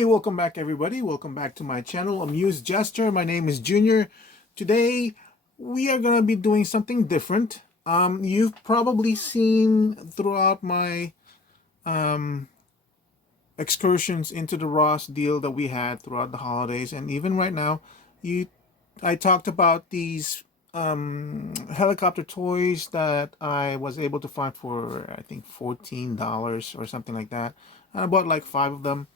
Hey, welcome back everybody. Welcome back to my channel, Amused Jester. My name is Junior. Today we are going to be doing something different. You've probably seen throughout my excursions into the Ross deal that we had throughout the holidays, and even right now, I talked about these helicopter toys that I was able to find for I think $14 or something like that. And I bought like 5 of them.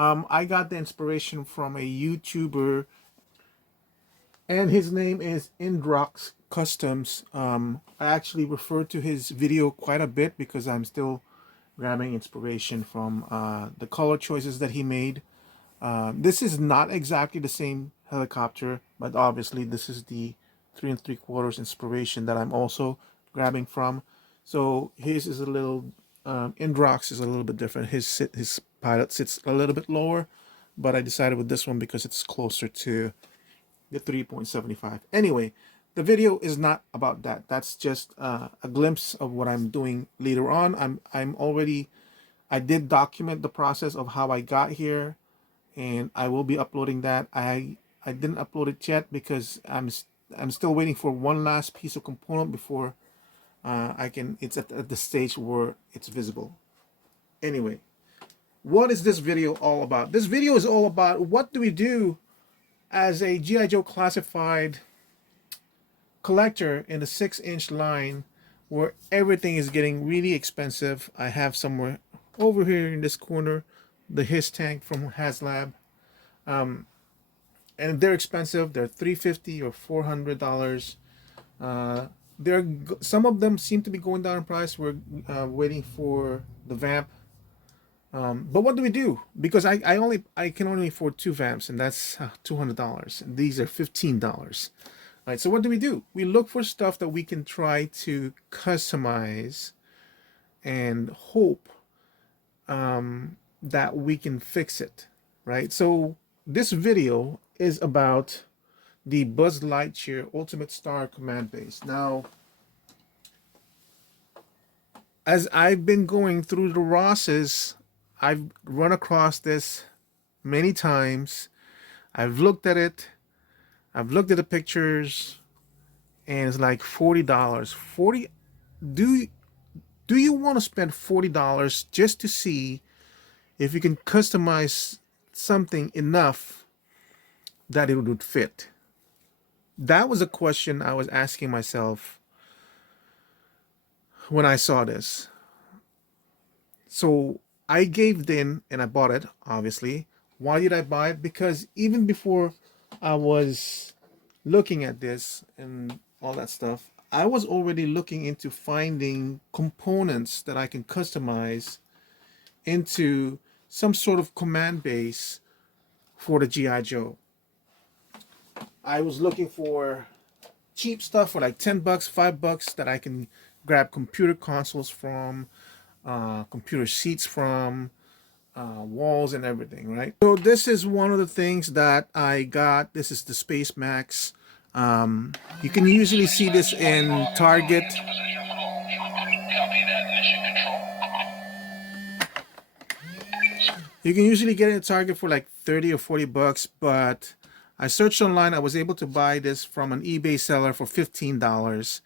I got the inspiration from a YouTuber, and his name is Indrox Customs. I actually refer to his video quite a bit because I'm still grabbing inspiration from the color choices that he made. This is not exactly the same helicopter, but obviously this is the 3 3/4 inspiration that I'm also grabbing from. So his is a little, Indrox is a little bit different. His pilot sits a little bit lower, but I decided with this one because it's closer to the 3.75. Anyway, the video is not about that. That's just a glimpse of what I'm doing later on. I did document the process of how I got here, and I will be uploading that. I didn't upload it yet because I'm still waiting for one last piece of component before it's at the stage where it's visible. Anyway, what is this video all about? This video is all about what do we do as a G.I. Joe classified collector in the 6-inch line where everything is getting really expensive. I have somewhere over here in this corner the His tank from HasLab, and they're expensive. They're $350 or $400. Some of them seem to be going down in price. We're waiting for the vamp. But what do we do? Because I can only afford 2 vamps, and that's $200. And these are $15. Right. So what do? We look for stuff that we can try to customize and hope that we can fix it. Right. So this video is about the Buzz Lightyear Ultimate Star Command Base. Now, as I've been going through the Rosses, I've run across this many times. I've looked at it. I've looked at the pictures, and it's like $40. Do you want to spend $40 just to see if you can customize something enough that it would fit? That was a question I was asking myself when I saw this. So I gave in and I bought it, obviously. Why did I buy it? Because even before I was looking at this and all that stuff, I was already looking into finding components that I can customize into some sort of command base for the G.I. Joe. I was looking for cheap stuff for like $10, $5 that I can grab computer consoles from, computer seats from, walls and everything, right? So this is one of the things that I got. This is the Space Max. You can usually see this in Target. You can usually get it in Target for like 30 or $40, but I searched online. I was able to buy this from an eBay seller for $15,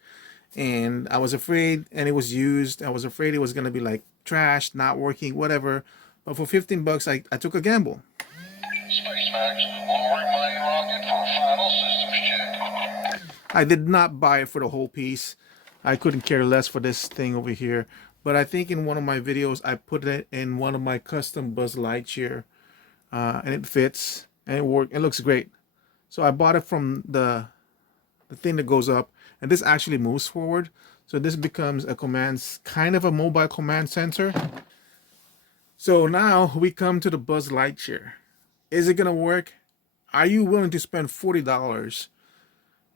and I was afraid, and it was used. I was afraid it was going to be like trash, not working, whatever. But for $15, I took a gamble. I did not buy it for the whole piece. I couldn't care less for this thing over here. But I think in one of my videos, I put it in one of my custom Buzz Lightyear, and it fits, and it worked. It looks great. So I bought it from the thing that goes up, and this actually moves forward. So this becomes a kind of a mobile command center. So now we come to the Buzz Lightyear. Is it gonna work? Are you willing to spend $40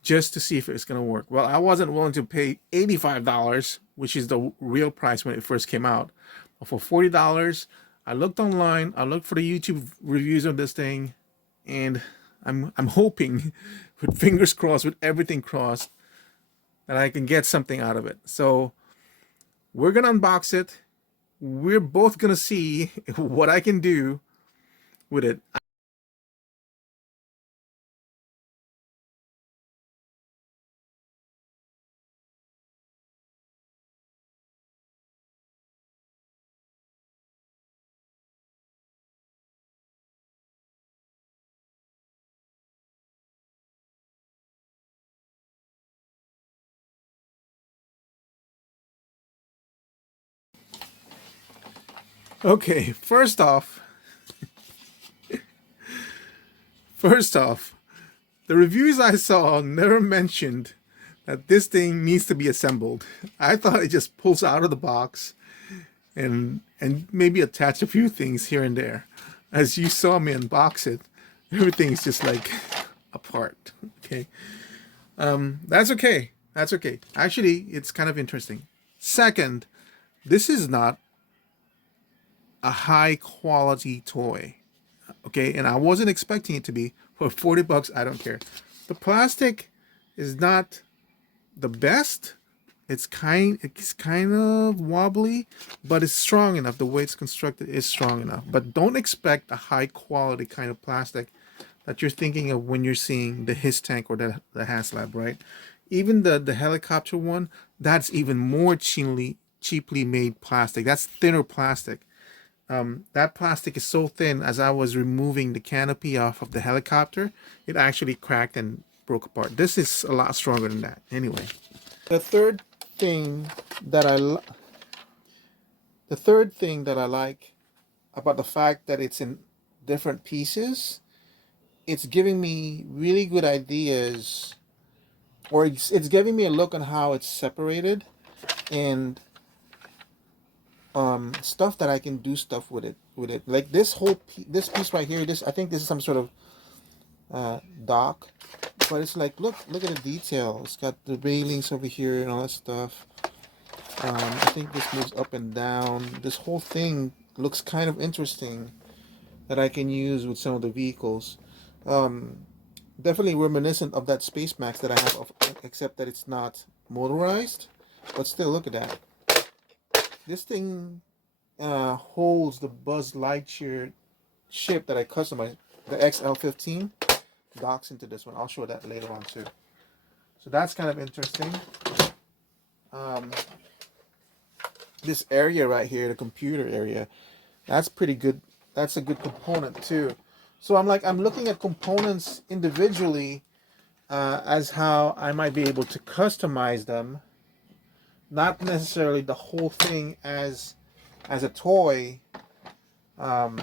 just to see if it's gonna work? Well, I wasn't willing to pay $85, which is the real price when it first came out. But for $40, I looked online, I looked for the YouTube reviews of this thing, and I'm hoping, with fingers crossed, with everything crossed, that I can get something out of it. So we're gonna unbox it. We're both gonna see what I can do with it. Okay, first off, the reviews I saw never mentioned that this thing needs to be assembled. I thought it just pulls out of the box and maybe attach a few things here and there. As you saw me unbox it, everything's just like apart. Okay, that's okay. That's okay. Actually, it's kind of interesting. Second, this is not a high quality toy. Okay, and I wasn't expecting it to be. For 40 bucks, I don't care. The plastic is not the best. It's kind of wobbly, but it's strong enough. The way it's constructed is strong enough. But don't expect a high quality kind of plastic that you're thinking of when you're seeing the His tank or the HasLab, right? Even the helicopter one, that's even more cheaply made plastic. That's thinner plastic. That plastic is so thin. As I was removing the canopy off of the helicopter, it actually cracked and broke apart. This is a lot stronger than that. Anyway, the third thing that I li- the third thing that I like about the fact that it's in different pieces, it's giving me really good ideas, or it's giving me a look on how it's separated, and stuff that I can do stuff with it. Like this piece right here. This, I think this is some sort of dock, but it's like, look at the detail. It's got the railings over here and all that stuff. I think this moves up and down. This whole thing looks kind of interesting that I can use with some of the vehicles. Um, Definitely reminiscent of that Space Max that I have, except that it's not motorized. But still, look at that. This thing holds the Buzz Lightyear ship that I customized, the XL-15, docks into this one. I'll show that later on too. So that's kind of interesting. Um, this area right here, the computer area, that's pretty good. That's a good component too. So I'm looking at components individually, as how I might be able to customize them, not necessarily the whole thing as a toy. Um,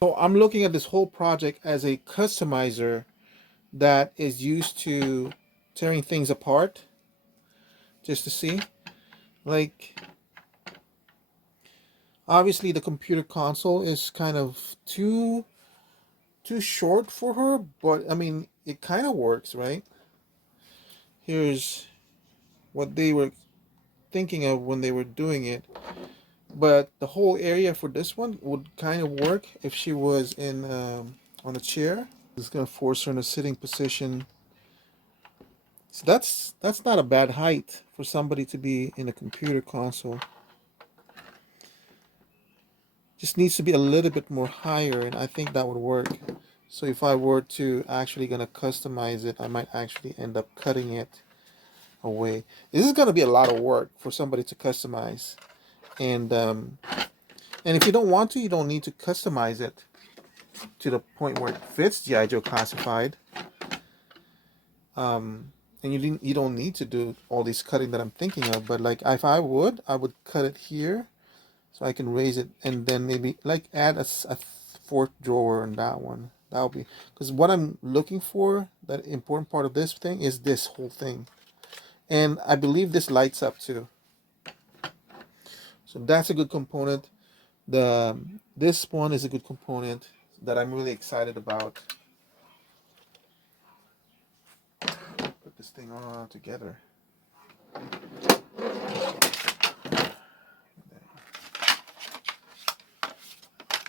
so I'm looking at this whole project as a customizer that is used to tearing things apart, just to see. Like, obviously the computer console is kind of too short for her, but I mean it kind of works, right? Here's what they were thinking of when they were doing it. But the whole area for this one would kind of work if she was in on a chair. It's gonna force her in a sitting position. So that's not a bad height for somebody to be in a computer console. Just needs to be a little bit more higher, and I think that would work. So if I were to actually gonna customize it, I might actually end up cutting it away. This is gonna be a lot of work for somebody to customize, and if you don't want to, you don't need to customize it to the point where it fits GI Joe Classified. And you don't need to do all this cutting that I'm thinking of. But like if I would cut it here so I can raise it, and then maybe like add a fourth drawer in that one. That'll be, because what I'm looking for, that important part of this thing, is this whole thing, and I believe this lights up too. So that's a good component. The This one is a good component that I'm really excited about. Put this thing all together.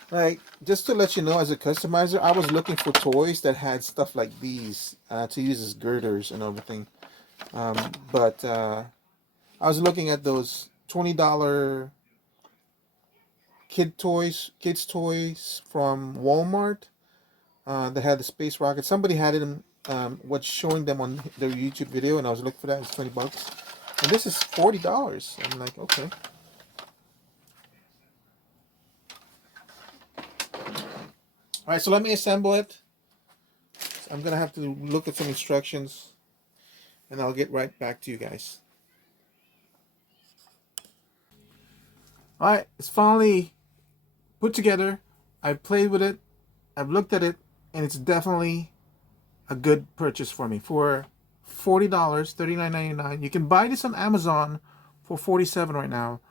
Like, just to let you know, as a customizer, I was looking for toys that had stuff like these to use as girders and everything. But I was looking at those $20 kids toys from Walmart. That had the space rocket. Somebody had it in, was showing them on their YouTube video, and I was looking for that. It's $20, and this is $40. I'm like, okay. All right, so let me assemble it. So I'm gonna have to look at some instructions, and I'll get right back to you guys. All right, it's finally put together. I've played with it. I've looked at it, and it's definitely a good purchase for me. For $40, $39.99. You can buy this on Amazon for $47 right now,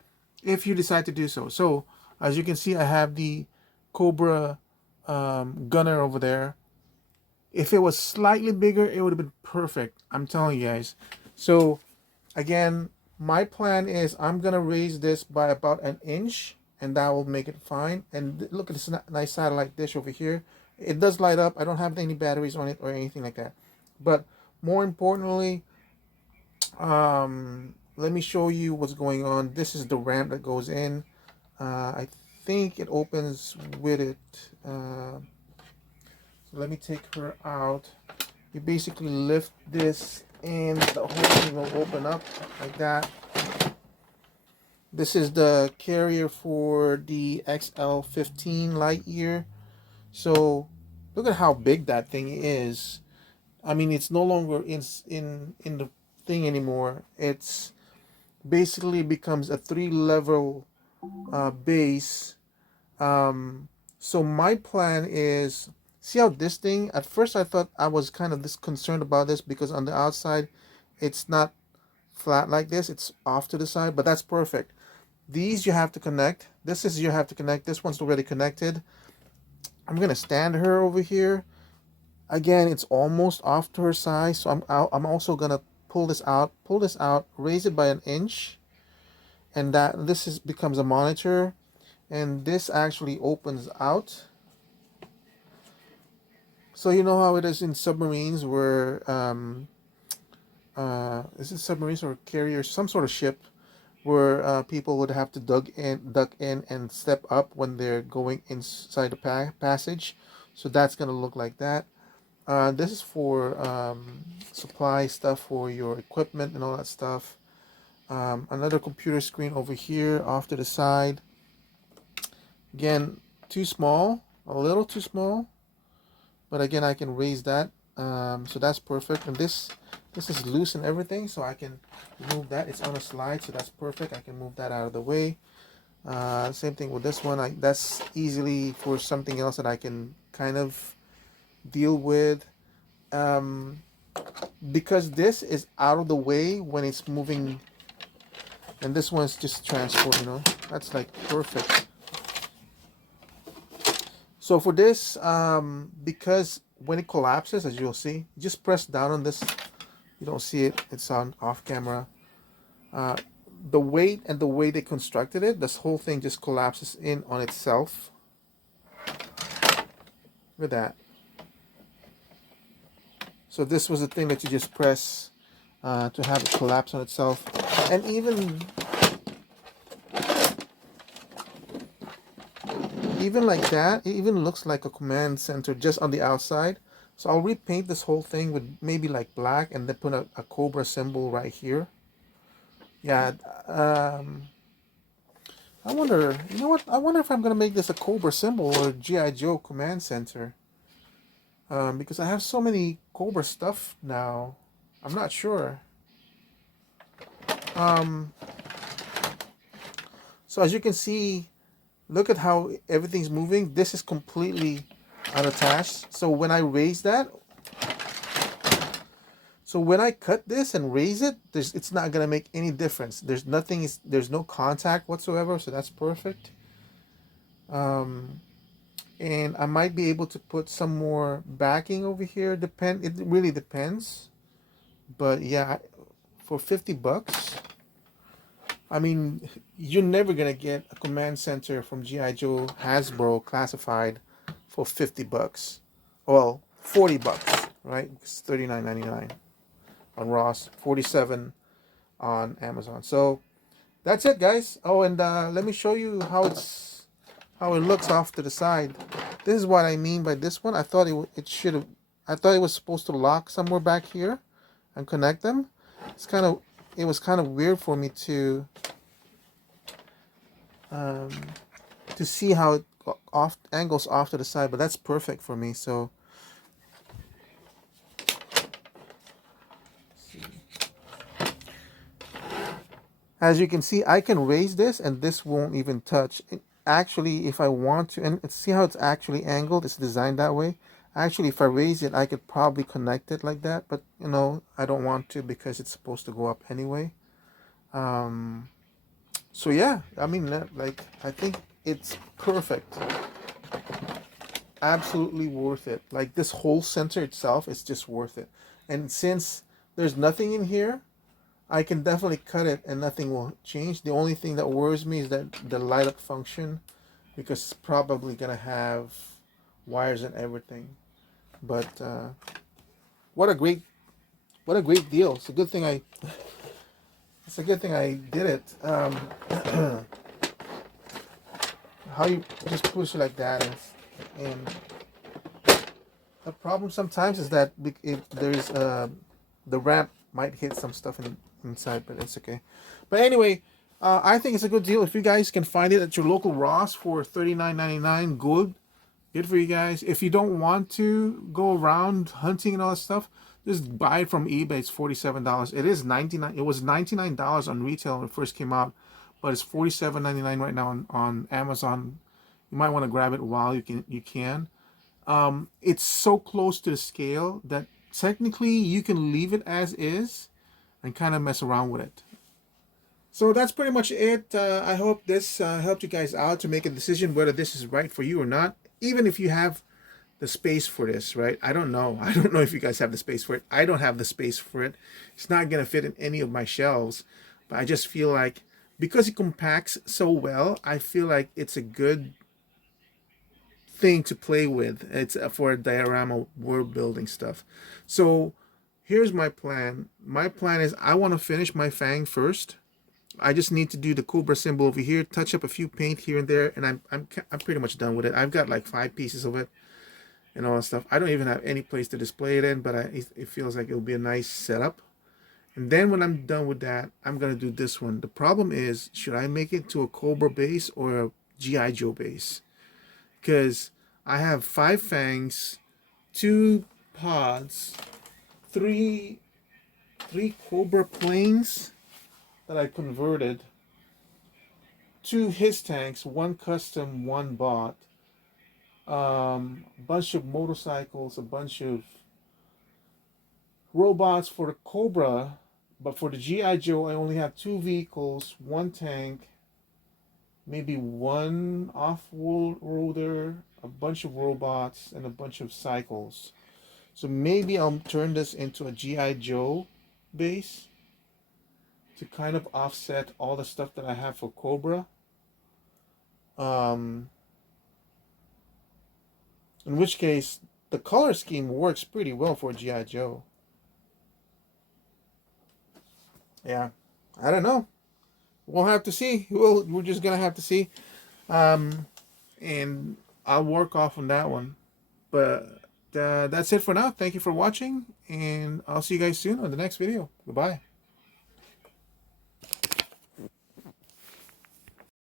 if you decide to do so. So, as you can see, I have the Cobra gunner over there. If it was slightly bigger, it would have been perfect. I'm telling you guys. So, again, my plan is I'm going to raise this by about an inch, and that will make it fine. And look at this nice satellite dish over here. It does light up. I don't have any batteries on it or anything like that. But more importantly, let me show you what's going on. This is the ramp that goes in. I think it opens with it. So let me take her out. You basically lift this and the whole thing will open up like that. This is the carrier for the XL15 Lightyear. So look at how big that thing is. I mean, it's no longer in the thing anymore. It's basically becomes a 3-level base. So my plan is, see how this thing, at first I thought I was kind of concerned about this because on the outside it's not flat like this, it's off to the side, but that's perfect. These you have to connect. You have to connect. This one's already connected. I'm gonna stand her over here. Again, it's almost off to her side, so I'm also gonna pull this out, raise it by an inch, and that this becomes a monitor, and this actually opens out. So you know how it is in submarines where is it submarines or carriers, some sort of ship, where people would have to duck in and step up when they're going inside the passage. So that's gonna look like that. This is for supply stuff for your equipment and all that stuff. Another computer screen over here off to the side. Again, too small, a little too small, but again I can raise that. So that's perfect. And this is loose and everything, so I can move that. It's on a slide, so that's perfect. I can move that out of the way. Same thing with this one. That's easily for something else that I can kind of deal with. Because this is out of the way when it's moving, and this one's just transport, you know. That's like perfect. So for this, because when it collapses, as you'll see, just press down on this. You don't see it, it's on off camera. The weight and the way they constructed it, this whole thing just collapses in on itself. Look at that. So this was the thing that you just press to have it collapse on itself. And even like that, it even looks like a command center just on the outside. So I'll repaint this whole thing with maybe like black and then put a Cobra symbol right here. Yeah, I wonder, you know what? I wonder if I'm going to make this a Cobra symbol or G.I. Joe command center. Because I have so many Cobra stuff now. I'm not sure. So as you can see, look at how everything's moving. This is completely unattached. So when I raise that, so when I cut this and raise it, it's not gonna make any difference. There's no contact whatsoever, so that's perfect. And I might be able to put some more backing over here. It really depends. But yeah, for $50, I mean, you're never gonna get a command center from G.I. Joe Hasbro classified for $50. Well, $40, right? It's $39.99 on Ross, $47 on Amazon. So that's it, guys. Oh, and let me show you how it's how it looks off to the side. This is what I mean by this one. I thought it should have. I thought it was supposed to lock somewhere back here and connect them. It was kind of weird for me um, to see how it angles off to the side, but that's perfect for me. So as you can see, I can raise this and this won't even touch. Actually, if I want to, and see how it's actually angled, it's designed that way. Actually, if I raise it, I could probably connect it like that, but you know, I don't want to because it's supposed to go up anyway. So yeah, I mean, like, I think it's perfect. Absolutely worth it. Like, this whole center itself is just worth it. And since there's nothing in here, I can definitely cut it and nothing will change. The only thing that worries me is that the light up function, because it's probably gonna have wires and everything. But what a great deal. It's a good thing I did it. How you just push it like that, and the problem sometimes is that if there's the ramp might hit some stuff inside, but it's okay. But anyway, I think it's a good deal. If you guys can find it at your local Ross for $39.99, good for you guys. If you don't want to go around hunting and all that stuff, just buy it from eBay. It's $47. It is $99. It was $99 on retail when it first came out, but it's $47.99 right now on Amazon. You might want to grab it while you can. It's so close to the scale that technically you can leave it as is and kind of mess around with it. So that's pretty much it. I hope this helped you guys out to make a decision whether this is right for you or not. Even if you have the space for this, right? I don't know. I don't know if you guys have the space for it. I don't have the space for it. It's not going to fit in any of my shelves. But I just feel like because it compacts so well, I feel like it's a good thing to play with. It's for diorama world building stuff. So here's my plan. My plan is I want to finish my Fang first. I just need to do the Cobra symbol over here, touch up a few paint here and there, and I'm pretty much done with it. I've got like 5 pieces of it and all that stuff. I don't even have any place to display it in, but it feels like it'll be a nice setup. And then when I'm done with that, I'm gonna do this one. The problem is, should I make it to a Cobra base or a G.I. Joe base? Because I have 5 fangs, 2 pods, 3 Cobra planes that I converted, 2 his tanks, 1 custom, 1 bought, a bunch of motorcycles, a bunch of robots for the Cobra, but for the G.I. Joe I only have 2 vehicles, 1 tank, maybe 1 off-roader, a bunch of robots, and a bunch of cycles. So maybe I'll turn this into a G.I. Joe base to kind of offset all the stuff that I have for Cobra. In which case, the color scheme works pretty well for G.I. Joe. Yeah, I don't know. We'll have to see. We're just gonna have to see. And I'll work off on that one. But that's it for now. Thank you for watching, and I'll see you guys soon on the next video. Goodbye.